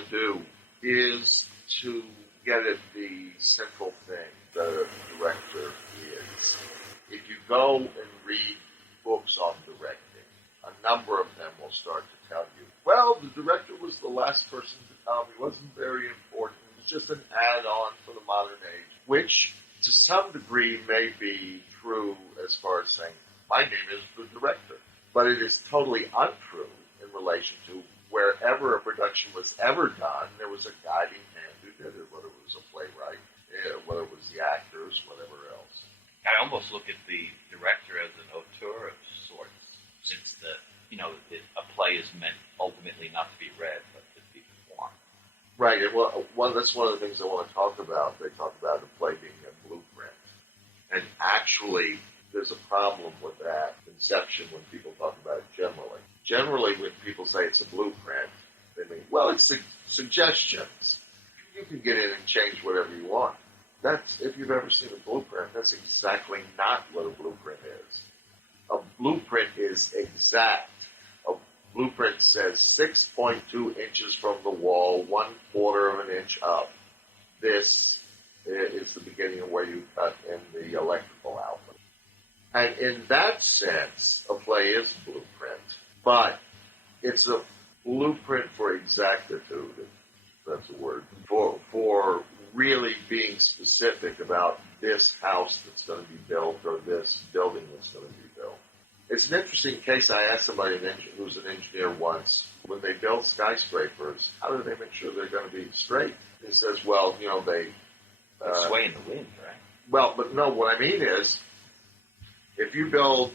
want to do is to get at the central thing that a director is. If you go and read books on directing, a number of them will start to tell you, well, the director was the last person to come. He wasn't very important. It was just an add-on for the modern age, which to some degree may be true as far as saying, my name is the director. But it is totally untrue in relation to wherever a production was ever done, there was a guiding hand who did it, whether it was a playwright, whether it was the actors, whatever else. I almost look at the director as an auteur of sorts, since a play is meant ultimately not to be read, but to be performed. Right, and that's one of the things I want to talk about. They talk about a play being a blueprint. And actually, there's a problem with that conception when people talk about it generally. Generally, when people say it's a blueprint, they mean, well, it's suggestions. You can get in and change whatever you want. If you've ever seen a blueprint, that's exactly not what a blueprint is. A blueprint is exact. A blueprint says 6.2 inches from the wall, 1/4 of an inch up. This is the beginning of where you cut in the electrical outlet. And in that sense, a play is a blueprint, but it's a blueprint for exactitude, if that's a word, for really being specific about this house that's going to be built or this building that's going to be built. It's an interesting case. I asked somebody who's an engineer once, when they build skyscrapers, how do they make sure they're going to be straight? He says, well, they sway in the wind, right? Well, but no, what I mean is, if you build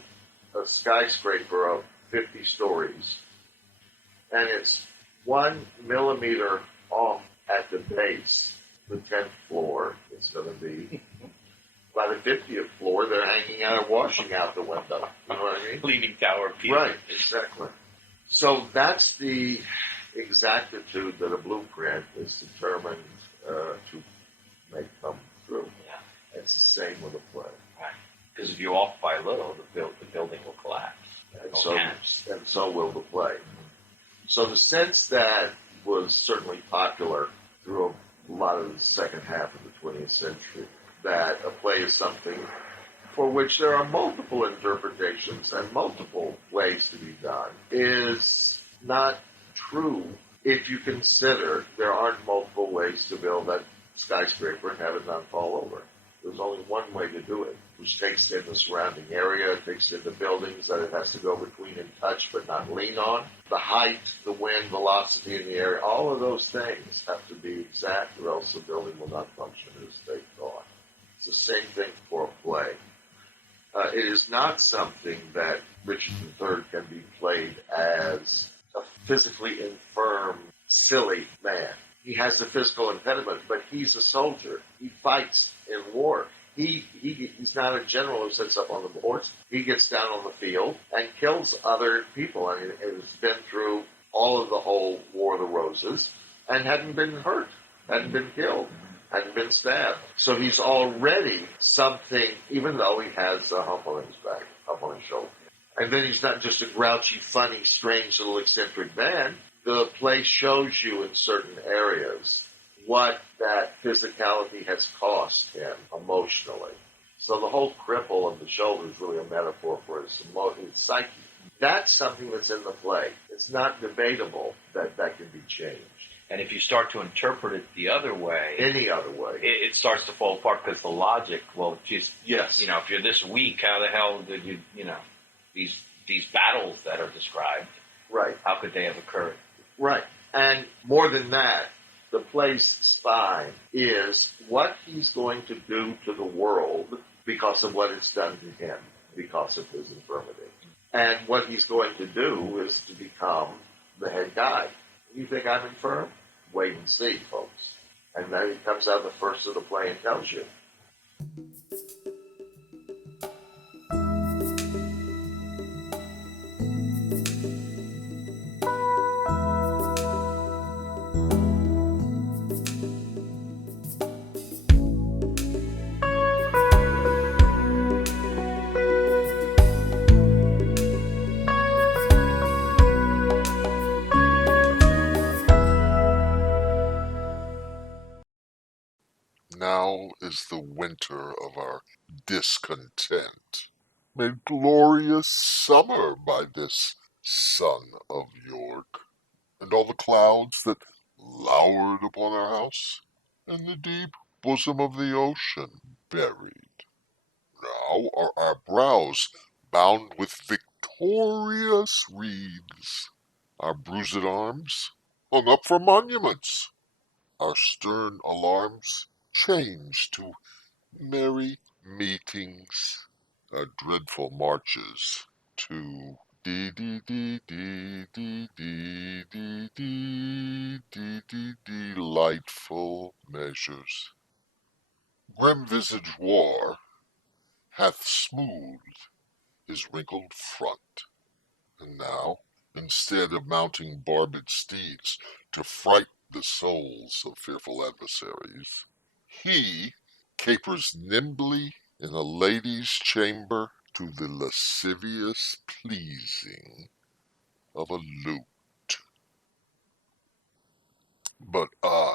a skyscraper of 50 stories, and it's 1 millimeter off at the base, the 10th floor, it's going to be, by the 50th floor, they're hanging out or washing out the window. You know what I mean? Leaving Tower of Pisa. Right, exactly. So that's the exactitude that a blueprint is determined to make come through. Yeah. It's the same with a play. Right. Because if you're off by a little, the building will collapse. And so will the play. So the sense that was certainly popular through a lot of the second half of the 20th century, that a play is something for which there are multiple interpretations and multiple ways to be done, is not true if you consider there aren't multiple ways to build that skyscraper and have it not fall over. There's only one way to do it, which takes in the surrounding area, takes in the buildings that it has to go between and touch but not lean on. The height, the wind, velocity in the area, all of those things have to be exact or else the building will not function as they thought. It's the same thing for a play. It is not something that Richard III can be played as a physically infirm, silly man. He has the physical impediment, but he's a soldier. He fights in war. He's not a general who sits up on the horse. He gets down on the field and kills other people. I mean, it's been through all of the whole War of the Roses and hadn't been hurt, hadn't been killed, hadn't been stabbed. So he's already something, even though he has a hump on his back, up on his shoulder. And then he's not just a grouchy, funny, strange little eccentric man. The play shows you in certain areas what that physicality has cost him emotionally. So the whole cripple of the shoulder is really a metaphor for his psyche. That's something that's in the play. It's not debatable that that can be changed. And if you start to interpret it the other way, any other way, it starts to fall apart because the logic, well, just, yes. If you're this weak, how the hell did you, these battles that are described, right? How could they have occurred? Right. And more than that, the play's spine is what he's going to do to the world because of what it's done to him, because of his infirmity. And what he's going to do is to become the head guy. You think I'm infirm? Wait and see, folks. And then he comes out the first of the play and tells you. Now is the winter of our discontent, made glorious summer by this sun of York, and all the clouds that lowered upon our house in the deep bosom of the ocean buried. Now are our brows bound with victorious wreaths, our bruised arms hung up for monuments, our stern alarms changed to merry meetings, our dreadful marches to dee dee dee dee dee dee dee dee dee dee delightful measures. Grim-visaged war hath smoothed his wrinkled front, and now, instead of mounting barbed steeds to fright the souls of fearful adversaries, he capers nimbly in a lady's chamber to the lascivious pleasing of a lute. But I,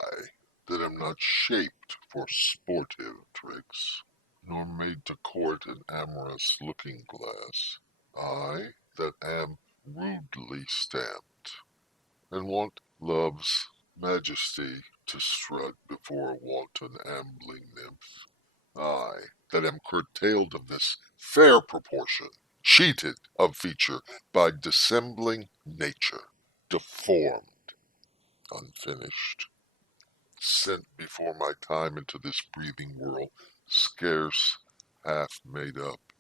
that am not shaped for sportive tricks, nor made to court an amorous looking-glass, I, that am rudely stamped, and want love's majesty to strut before a wanton ambling nymph, I, that am curtailed of this fair proportion, cheated of feature by dissembling nature, deformed, unfinished, sent before my time into this breathing world, scarce half made up,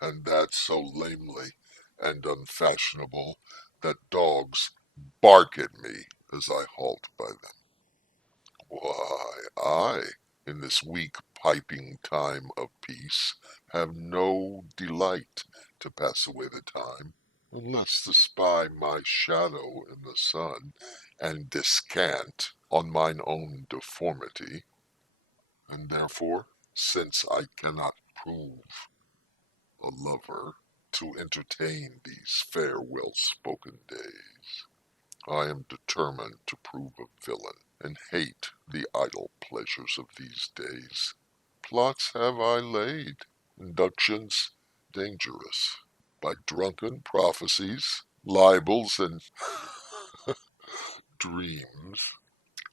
and that so lamely and unfashionable that dogs bark at me as I halt by them. Why, I, in this weak piping time of peace, have no delight to pass away the time, unless to spy my shadow in the sun, and descant on mine own deformity. And therefore, since I cannot prove a lover to entertain these fair well-spoken days, I am determined to prove a villain, and hate the idle pleasures of these days. Plots have I laid, inductions dangerous, by drunken prophecies, libels, and dreams,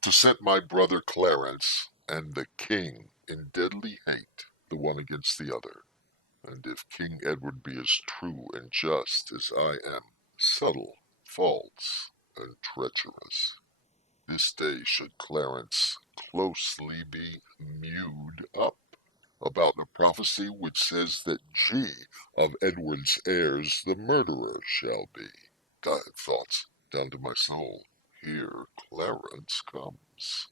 to set my brother Clarence and the king in deadly hate, the one against the other. And if King Edward be as true and just as I am subtle, false, and treacherous, this day should Clarence closely be mewed up about a prophecy which says that G of Edward's heirs the murderer shall be. Thoughts down to my soul. Here Clarence comes.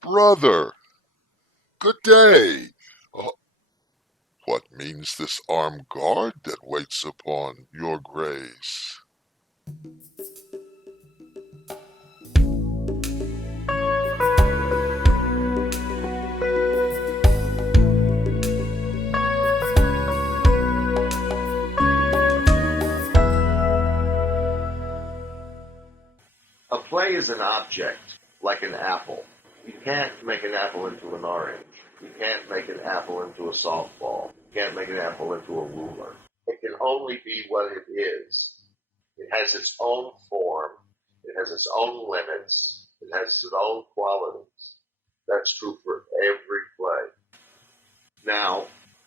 Brother, good day. What means this armed guard that waits upon your grace? A play is an object, like an apple. You can't make an apple into an orange. You can't make an apple into a softball. You can't make an apple into a ruler. It can only be what it is. It has its own form. It has its own limits. It has its own qualities. That's true for every play. Now,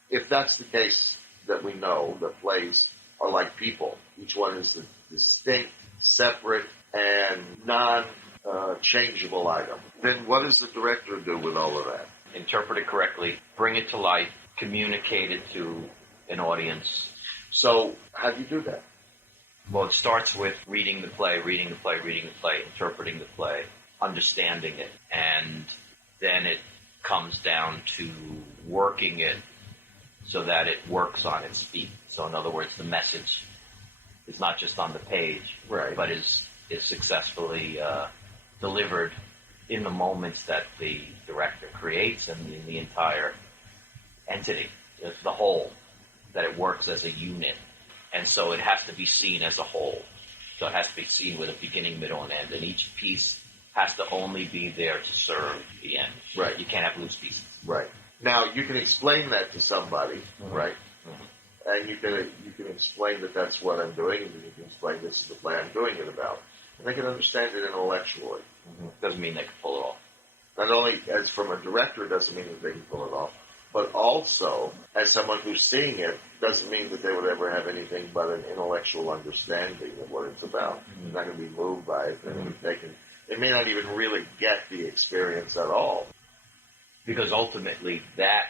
if that's the case, that we know that plays are like people. Each one is a distinct, separate, and non-changeable item. Then what does the director do with all of that? Interpret it correctly, bring it to life, communicate it to an audience. So how do you do that? Well, it starts with reading the play, interpreting the play, understanding it, and then it comes down to working it so that it works on its feet. So in other words, the message is not just on the page, Right. but is successfully delivered in the moments that the director creates and in the entire entity, the whole, that it works as a unit. And so it has to be seen as a whole. So it has to be seen with a beginning, middle, and end. And each piece has to only be there to serve the end. Right. You can't have loose pieces. Right. Now, you can explain that to somebody, right? Mhm. And you can explain that that's what I'm doing, and you can explain this is the play I'm doing it about. And they can understand it intellectually. Doesn't mean they can pull it off. Not only as from a director doesn't mean that they can pull it off, but also as someone who's seeing it doesn't mean that they would ever have anything but an intellectual understanding of what it's about. They're not going to be moved by it. They may not even really get the experience at all. Because ultimately that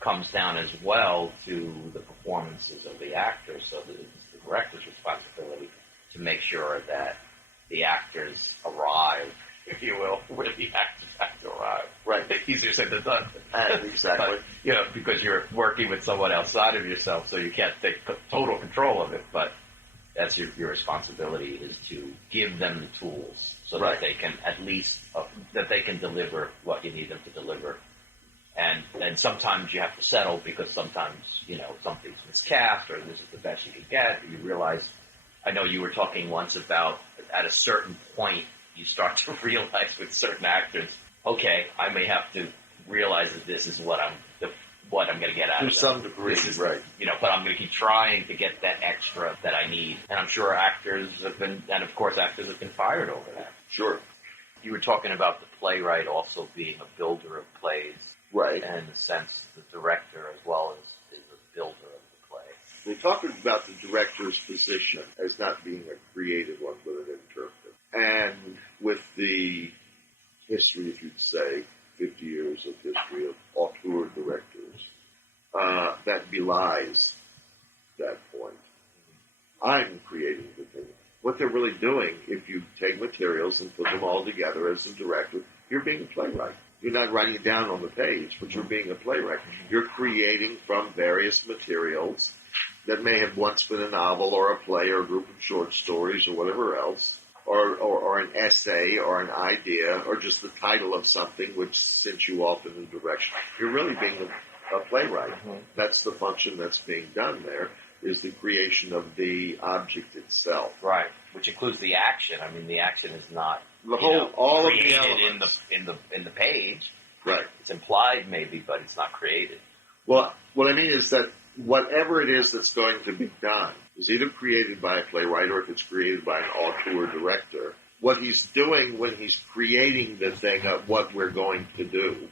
comes down as well to the performances of the actors. So it's the director's responsibility to make sure that the actors arrive, if you will, where the actors have to arrive. Right. Easier said than done. Exactly. But, because you're working with someone outside of yourself, so you can't take total control of it. But that's your responsibility, is to give them the tools so Right. that they can at least that they can deliver what you need them to deliver. And sometimes you have to settle because sometimes, something's miscast or this is the best you can get. You realize, I know you were talking once about at a certain point you start to realize with certain actors, okay, I may have to realize that this is what I'm going to get out To of them. some degree, This is, right. But I'm going to keep trying to get that extra that I need. And I'm sure actors have been fired over that. Sure. You were talking about the playwright also being a builder of plays. Right. And in the sense, the director as well is a builder of the play. We're talking about the director's position as not being a creative one, but an interpreter. And with the history, if you'd say, 50 years of history of auteur directors, that belies that point. I'm creating the thing. What they're really doing, if you take materials and put them all together as a director, you're being a playwright. You're not writing it down on the page, but you're being a playwright. You're creating from various materials that may have once been a novel or a play or a group of short stories or whatever else, or an essay or an idea or just the title of something which sends you off in a direction. You're really being a playwright. That's the function that's being done there, is the creation of the object itself. Right, which includes the action. I mean, the action is not All of the created elements. in the page. Right. It's implied maybe, but it's not created. Well, what I mean is that whatever it is that's going to be done is either created by a playwright or if it's created by an auteur director. What he's doing when he's creating the thing of what we're going to do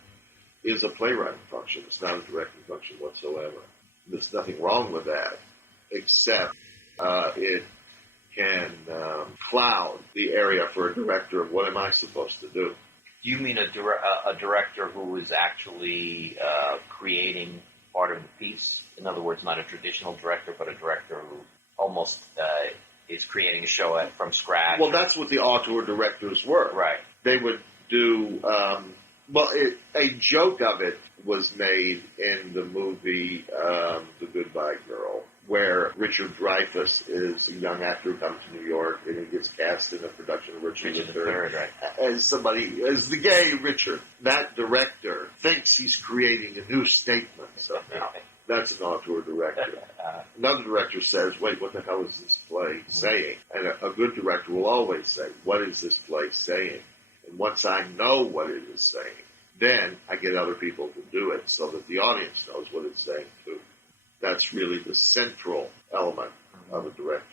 is a playwriting function. It's not a directing function whatsoever. There's nothing wrong with that, except it can cloud the area for a director of what am I supposed to do. Do you mean a director who is actually creating part of the piece? In other words, not a traditional director, but a director who almost is creating a show from scratch? Well, that's what the auteur directors were. Right. They would do, a joke of it was made in the movie The Goodbye Girl, where Richard Dreyfuss is a young actor who comes to New York and he gets cast in a production of Richard III. Right. As the gay Richard. That director thinks he's creating a new statement somehow. That's an auteur director. Another director says, wait, what the hell is this play saying? And a good director will always say, what is this play saying? And once I know what it is saying, then I get other people to do it so that the audience knows what it's saying too. That's really the central element of a director.